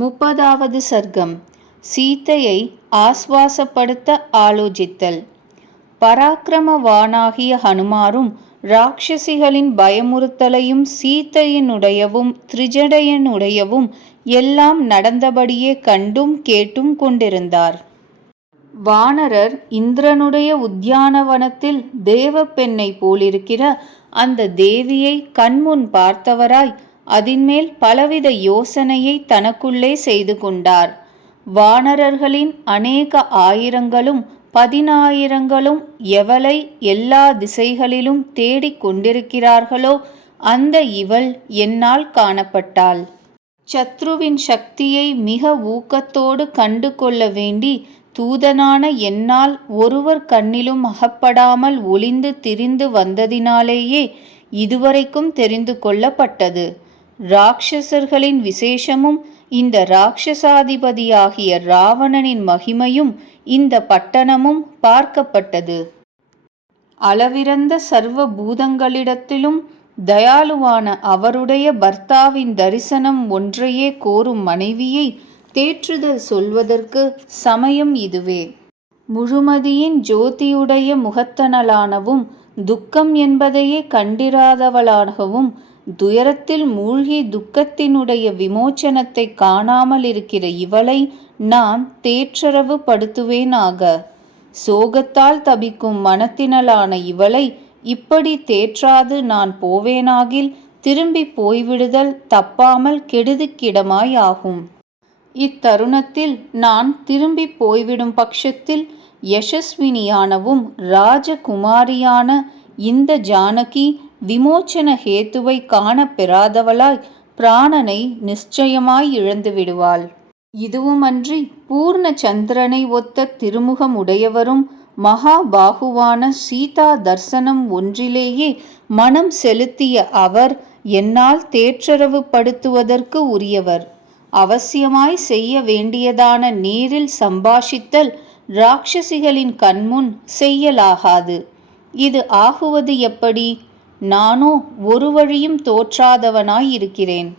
முப்பதாவது சர்க்கம். சீதையை ஆஸ்வாசப்படுத்த ஆலோசித்தல். பராக்கிரமவானாகிய ஹனுமாரும் ராட்சசிகளின் பயமுறுத்தலையும் சீதையினுடையவும் திரிஜடையனுடையவும் எல்லாம் நடந்தபடியே கண்டும் கேட்டும் கொண்டிருந்தார். வானரர் இந்திரனுடைய உத்தியானவனத்தில் தேவ பெண்ணை போலிருக்கிற அந்த தேவியை கண்முன் பார்த்தவராய் அதின்மேல் பலவித யோசனையை தனக்குள்ளே செய்து கொண்டார். வானரர்களின் அநேக ஆயிரங்களும் பதினாயிரங்களும் எவளை எல்லா திசைகளிலும் தேடிக் கொண்டிருக்கிறார்களோ அந்த இவள் என்னால் காணப்பட்டாள். சத்ருவின் சக்தியை மிக ஊக்கத்தோடு கண்டு கொள்ள வேண்டி தூதனான என்னால் ஒருவர் கண்ணிலும் அகப்படாமல் ஒளிந்து திரிந்து வந்ததினாலேயே இதுவரைக்கும் தெரிந்து கொள்ளப்பட்டது. ராட்சசர்களின் விசேஷமும் இந்த ராட்சசாதிபதியாகிய ராவணனின் மகிமையும் இந்த பட்டணமும் பார்க்கப்பட்டது. அளவிறந்த சர்வ பூதங்களிடத்திலும் தயாளுவான அவருடைய பர்த்தாவின் தரிசனம் ஒன்றையே கோரும் மனைவியை தேற்றுதல் சொல்வதற்கு சமயம் இதுவே. முழுமதியின் ஜோதியுடைய முகத்தனலானவும் துக்கம் என்பதையே கண்டிராதவளாகவும் துயரத்தில் மூழ்கி துக்கத்தினுடைய விமோச்சனத்தை காணாமல் இருக்கிற இவளை நான் தேற்றரவு படுத்துவேனாக. சோகத்தால் தபிக்கும் மனத்தினலான இவளை இப்படி தேற்றாது நான் போவேனாகில் திரும்பி போய்விடுதல் தப்பாமல் கெடுதுக்கிடமாய் ஆகும் இத்தருணத்தில் நான் திரும்பி போய்விடும் பட்சத்தில் யசஸ்வினியானவும் ராஜகுமாரியான இந்த ஜானகி விமோச்சன ஹேத்துவை காண பெறாதவளாய் பிராணனை நிச்சயமாய் இழந்து விடுவாள். இதுவுமன்றி பூர்ண சந்திரனை ஒத்த திருமுகம் உடையவரும் மகாபாகுவான சீதா தர்சனம் ஒன்றிலேயே மனம் செலுத்திய அவர் என்னால் தேற்றரவு படுத்துவதற்கு உரியவர். அவசியமாய் செய்ய வேண்டியதான நீரில் சம்பாஷித்தல் ராட்சசிகளின் கண்முன் செய்யலாகாது. இது ஆகுவது எப்படி? நானோ ஒரு வழியும் தோற்றாதவனாய் இருக்கிறேன்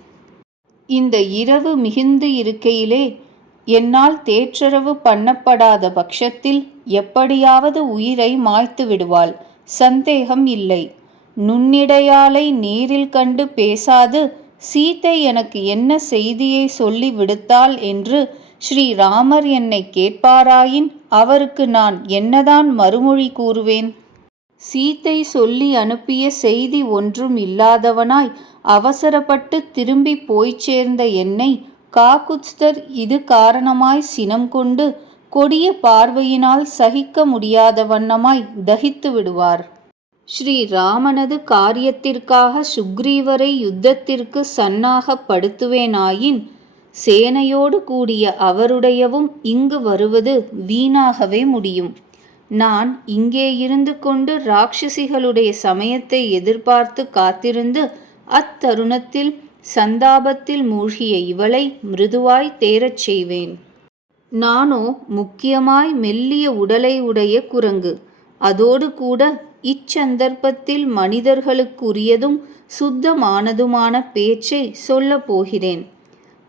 இந்த இரவு மிகுந்து இருக்கையிலே என்னால் தேற்றரவு பண்ணப்படாத பட்சத்தில் எப்படியாவது உயிரை மாய்த்து விடுவாள். சந்தேகம் இல்லை. நுண்ணிடையாலை நேரில் கண்டு பேசாது சீத்தை எனக்கு என்ன செய்தியை சொல்லி விடுத்தாள் என்று ஸ்ரீராமர் என்னை கேட்பாராயின் அவருக்கு நான் என்னதான் மறுமொழி கூறுவேன்? சீத்தை சொல்லி அனுப்பிய செய்தி ஒன்றும் இல்லாதவனாய் அவசரப்பட்டு திரும்பி போய்ச் சேர்ந்த என்னை காகுத்ஸ்தர் இது காரணமாய் சினம் கொண்டு கொடிய பார்வையினால் சகிக்க முடியாத வண்ணமாய் தகித்து விடுவார். ஸ்ரீ ராமனது காரியத்திற்காக சுக்ரீவரை யுத்தத்திற்கு சன்னாகப்படுத்துவேனாயின் சேனையோடு கூடிய அவருடையவும் இங்கு வருவது வீணாகவே முடியும். நான் இங்கே இருந்து கொண்டு ராட்சசிகளுடைய சமயத்தை எதிர்பார்த்து காத்திருந்து அத்தருணத்தில் சந்தாபத்தில் மூழ்கிய இவளை மிருதுவாய் தேரச் செய்வேன். நானோ முக்கியமாய் மெல்லிய உடலை உடைய குரங்கு. அதோடு கூட இச்சந்தர்ப்பத்தில் மனிதர்களுக்குரியதும் சுத்தமானதுமான பேச்சை சொல்லப் போகிறேன்.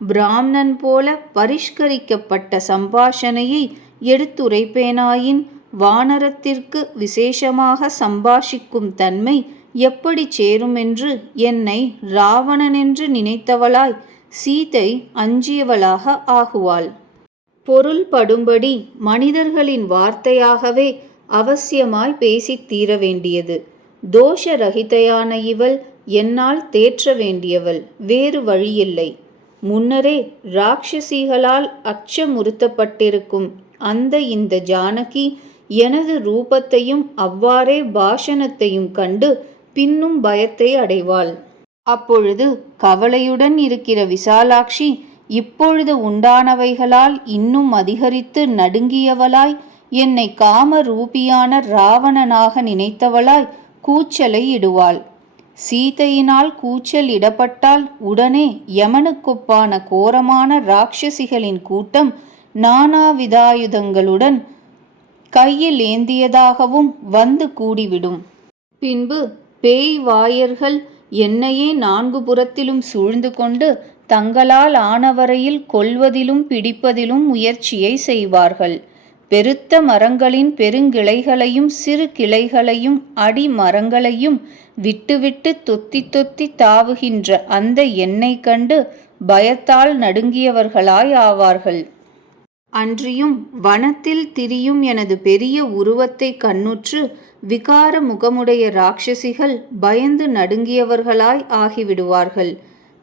பிராமணன் போல பரிஷ்கரிக்கப்பட்ட சம்பாஷணையை எடுத்துரைப்பேனாயின் வானரத்திற்கு விசேஷமாக சம்பாஷிக்கும் தன்மை எப்படி சேருமென்று என்னை ராவணனென்று நினைத்தவளாய் சீதை அஞ்சியவளாக ஆகுவாள். பொருள் படும்படி மனிதர்களின் வார்த்தையாகவே அவசியமாய் பேசித் தீர வேண்டியது. தோஷ ரகிதையான இவள் என்னால் தேற்ற வேண்டியவள் வேறு வழியில்லை. முன்னரே ராட்சசிகளால் அச்சமுறுத்தப்பட்டிருக்கும் அந்த இந்த ஜானகி எனது ரூபத்தையும் அவ்வாறே பாஷணத்தையும் கண்டு பின்னும் பயத்தை அடைவாள். அப்பொழுது கவலையுடன் இருக்கிற விசாலாட்சி இப்பொழுது உண்டானவைகளால் இன்னும் அதிகரித்து நடுங்கியவளாய் என்னை காம ரூபியான ராவணனாக நினைத்தவளாய் கூச்சலை இடுவாள். சீதையினால் கூச்சல் இடப்பட்டால் உடனே யமனுக்கொப்பான கோரமான ராட்சசிகளின் கூட்டம் நானாவிதாயுதங்களுடன் கையில் ஏந்தியதாகவும் வந்து கூடிவிடும். பின்பு பேய் வாயர்கள் என்னையே நான்கு புறத்திலும் சூழ்ந்து கொண்டு தங்களால் ஆனவரையில் கொல்வதிலும் பிடிப்பதிலும் முயற்சியை செய்வார்கள். பெருத்த மரங்களின் பெருங்கிளைகளையும் சிறு கிளைகளையும் அடி மரங்களையும் விட்டுவிட்டு தொத்தி தொத்தி தாவுகின்ற அந்த எண்ணெய் கண்டு பயத்தால் நடுங்கியவர்களாய் ஆவார்கள். அன்றியும் வனத்தில் திரியும் எனது பெரிய உருவத்தை கண்ணுற்று விகார முகமுடைய ராட்சசிகள் பயந்து நடுங்கியவர்களாய் ஆகிவிடுவார்கள்.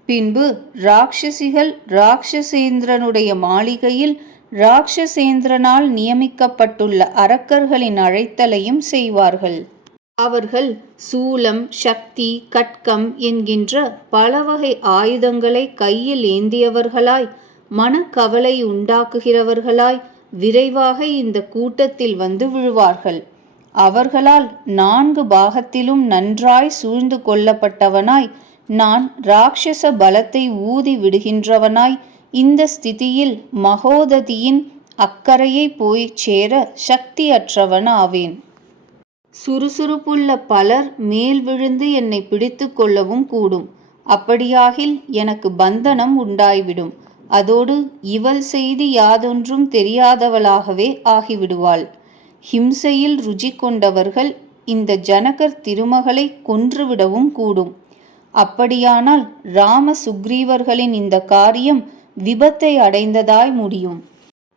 பின்பு ராட்சசிகள் ராட்சசேந்திரனுடைய மாளிகையில் ராட்சசேந்திரனால் நியமிக்கப்பட்டுள்ள அரக்கர்களின் அழைத்தலையும் செய்வார்கள். அவர்கள் சூலம் சக்தி கட்கம் என்கின்ற பலவகை ஆயுதங்களை கையில் ஏந்தியவர்களாய் மனக்கவலை உண்டாக்குகிறவர்களாய் விரைவாக இந்த கூட்டத்தில் வந்து விழுவார்கள். அவர்களால் நான்கு பாகத்திலும் நன்றாய் சூழ்ந்து கொள்ளப்பட்டவனாய் நான் ராட்சச பலத்தை ஊதி விடுகின்றவனாய் இந்த ஸ்திதியில் மகோததியின் அக்கறையை போய் சேர சக்தியற்றவனாவேன் சுறுசுறுப்புள்ள பலர் மேல் விழுந்து என்னை பிடித்து கொள்ளவும் கூடும். அப்படியாகில் எனக்கு பந்தனம் உண்டாய்விடும். அதோடு இவள் செய்தி யாதொன்றும் தெரியாதவளாகவே ஆகிவிடுவாள். ஹிம்சையில் ருஜி கொண்டவர்கள் இந்த ஜனகர் திருமகளை கொன்றுவிடவும் கூடும். அப்படியானால் ராம சுக்ரீவர்களின் இந்த காரியம் விபத்தை அடைந்ததாய் முடியும்.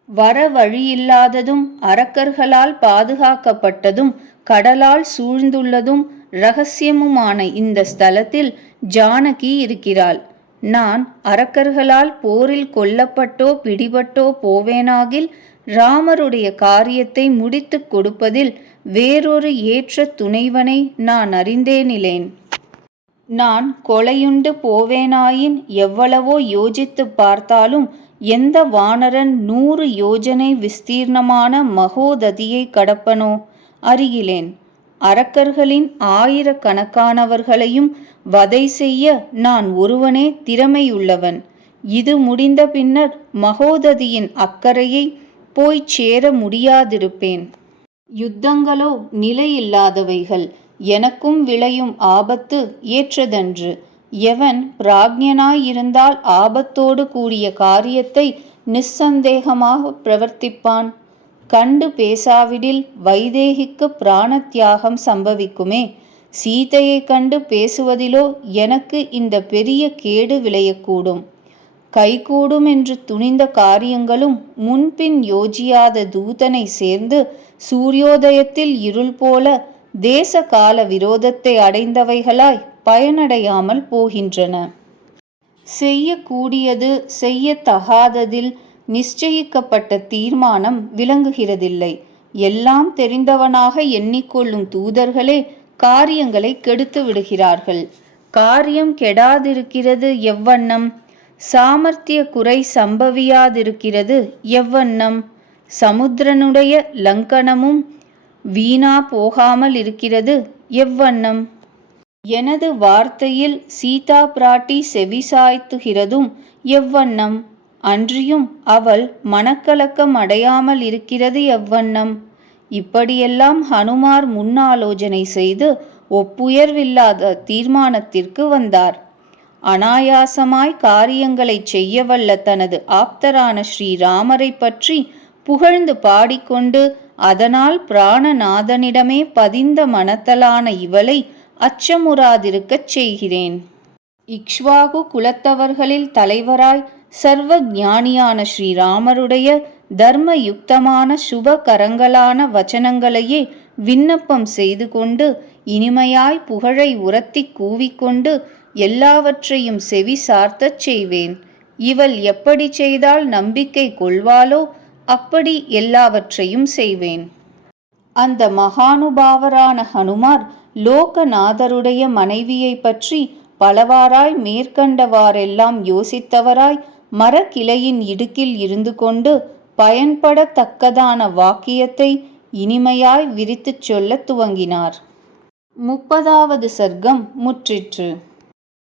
வர வழியில்லாததும் அரக்கர்களால் பாதுகாக்கப்பட்டதும் கடலால் சூழ்ந்துள்ளதும் ரகசியமுமான இந்த ஸ்தலத்தில் ஜானகி இருக்கிறாள். நான் அரக்கர்களால் போரில் கொல்லப்பட்டோ பிடிபட்டோ போவேனாகில் ராமருடைய காரியத்தை முடித்துக் கொடுப்பதில் வேறொரு ஏற்ற துணைவனை நான் அறிந்தேனிலேன். நான் கொலையுண்டு போவேனாயின் எவ்வளவோ யோசித்து பார்த்தாலும் எந்த வானரன் நூறு யோஜனை விஸ்தீர்ணமான மகோததியை கடப்பனோ? அறிகிலேன். அரக்கர்களின் ஆயிரக்கணக்கானவர்களையும் வதை செய்ய நான் ஒருவனே திறமையுள்ளவன். இது முடிந்த பின்னர் மகோததியின் அக்கறையை போய்ச் சேர முடியாதிருப்பேன். யுத்தங்களோ நிலையில்லாதவைகள் எனக்கும் விளையும் ஆபத்து ஏற்றதன்று. எவன் பிராக்ஞனாயிருந்தால் ஆபத்தோடு கூடிய காரியத்தை நிஸ்சந்தேகமாக பிரவர்த்திப்பான். கண்டு பேசாவிடில் வைதேகிக்கு பிராணத்தியாகம் சம்பவிக்குமே. சீதையை கண்டு பேசுவதிலோ எனக்கு இந்த பெரிய கேடு விளையக்கூடும். கைகூடும் என்று துணிந்த காரியங்களும் முன்பின் யோஜியாத தூதனை சேர்ந்து சூரியோதயத்தில் இருள் போல தேச கால விரோதத்தை அடைந்தவைகளாய் பயனடையாமல் போகின்றன. செய்யக்கூடியது செய்யத்தகாததில் நிச்சயிக்கப்பட்ட தீர்மானம் விளங்குகிறதில்லை. எல்லாம் தெரிந்தவனாக எண்ணிக்கொள்ளும் தூதர்களே காரியங்களை கெடுத்து விடுகிறார்கள். காரியம் கெடாதிருக்கிறது எவ்வண்ணம்? சாமர்த்திய குறை சம்பவியாதிருக்கிறது எவ்வண்ணம்? சமுத்திரனுடைய லங்கனமும் வீணா போகாமல் இருக்கிறது எவ்வண்ணம்? எனது வார்த்தையில் சீதா பிராட்டி செவிசாய்த்துகிறதும் எவ்வண்ணம்? அன்றியும் அவள் மனக்கலக்கம் அடையாமல் இருக்கிறது எவ்வண்ணம்? இப்படியெல்லாம் ஹனுமார் முன்னாலோசனை செய்து ஒப்புயர்வில்லாத தீர்மானத்திற்கு வந்தார். அனாயாசமாய் காரியங்களை செய்யவல்ல தனது ஆப்தரான ஸ்ரீராமரை பற்றி புகழ்ந்து பாடிக்கொண்டு அதனால் பிராணநாதனிடமே பதிந்த மனத்தலான இவளை அச்சமுறாதிருக்கச் செய்கிறேன். இக்ஷ்வாகு குலத்தவர்களில் தலைவராய் சர்வ ஞானியான ஸ்ரீராமருடைய தர்ம யுக்தமான சுப கரங்களான வச்சனங்களையே விண்ணப்பம் செய்து கொண்டு இனிமையாய் புகழை உரத்தி கூவிக்கொண்டு எல்லாவற்றையும் செவி சார்த்தச் செய்வேன். இவள் எப்படி செய்தால் நம்பிக்கை கொள்வாளோ அப்படி எல்லாவற்றையும் செய்வேன். அந்த மகானுபாவரான ஹனுமார் லோகநாதருடைய மனைவியை பற்றி பலவாராய் மேற்கண்டவாறெல்லாம் யோசித்தவராய் மரக்கிளையின் இடுக்கில் இருந்து கொண்டு பயன்படத்தக்கதான வாக்கியத்தை இனிமையாய் விரித்துச் சொல்லத் துவங்கினார். முப்பதாவது சர்க்கம் முற்றிற்று.